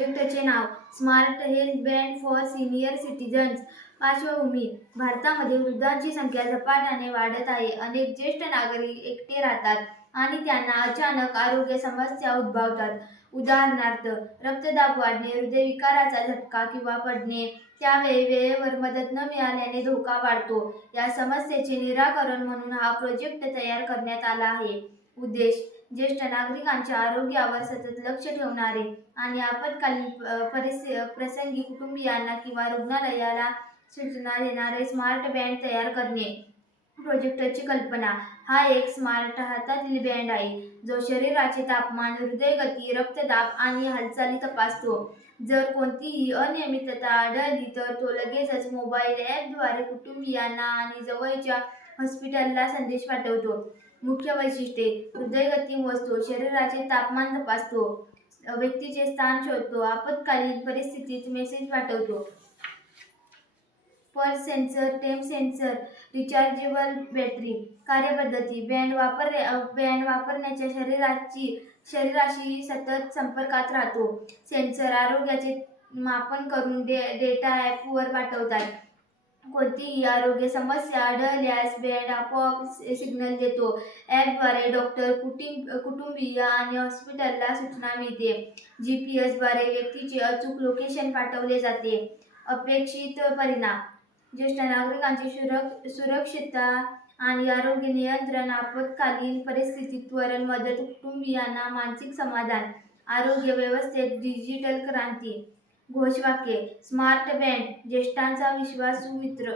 प्रोजेक्टचे नाव smart health band for senior citizens. पार्श्वभूमी: भारतामध्ये वृद्धांची संख्या झपाट्याने वाढत आहे. अनेक ज्येष्ठ नागरिक एकटे राहतात आणि त्यांना अचानक आरोग्य समस्या उद्भवतात. उदाहरणार्थ, रक्तदाब वाढणे, हृदयविकाराचा झटका किंवा पडणे. त्यावेळी वेळेवर मदत न मिळाल्याने धोका वाढतो. या समस्येचे निराकरण म्हणून हा प्रोजेक्ट तयार करण्यात आला आहे. उद्देश: ज्येष्ठ नागरिकांच्या आरोग्यावर सतत लक्ष ठेवणारे आणि आपत्कालीन प्रसंगी कुटुंबीयांना किंवा रुग्णालयाला सूचना देणारे स्मार्ट बँड तयार करणे. प्रोजेक्टची कल्पना: हा एक स्मार्ट हातातील बँड आहे जो शरीराचे तापमान, हृदयगती, रक्तदाब आणि हालचाली तपासतो. जर कोणतीही अनियमितता आढळली तर तो लगेचच मोबाईल ॲपद्वारे कुटुंबीयांना आणि जवळच्या हॉस्पिटलला संदेश पाठवतो. मुख्य वैशिष्ट्ये: हृदयगती मोजतो, शरीराचे तापमान तपासतो, व्यक्तीचे स्थान शोधतो, आपत्कालीन परिस्थितीत मेसेज पाठवतो. Pulse sensor, temp sensor, rechargeable battery. कार्यपद्धती: बँड वापरण्याच्या शरीराशी सतत संपर्कात राहतो. सेन्सर आरोग्याचे मापन करून डेटा ॲपवर पाठवतात. कोणतीही आरोग्य समस्या आढळल्यास बँड आपोआप सिग्नल देतो. ॲपद्वारे डॉक्टर, कुटुंबीय आणि हॉस्पिटलला सूचना मिळते. GPS द्वारे व्यक्तीचे अचूक लोकेशन पाठवले जाते. अपेक्षित परिणाम: ज्येष्ठ नागरिकांची सुरक्षितता आणि आरोग्य नियंत्रण, आपत्कालीन परिस्थितीत त्वरित मदत, कुटुंबीयांना मानसिक समाधान. आरोग्य व्यवस्थेत डिजिटल क्रांती. घोषवाक्य: स्मार्ट बँड, ज्येष्ठांचा विश्वासू मित्र.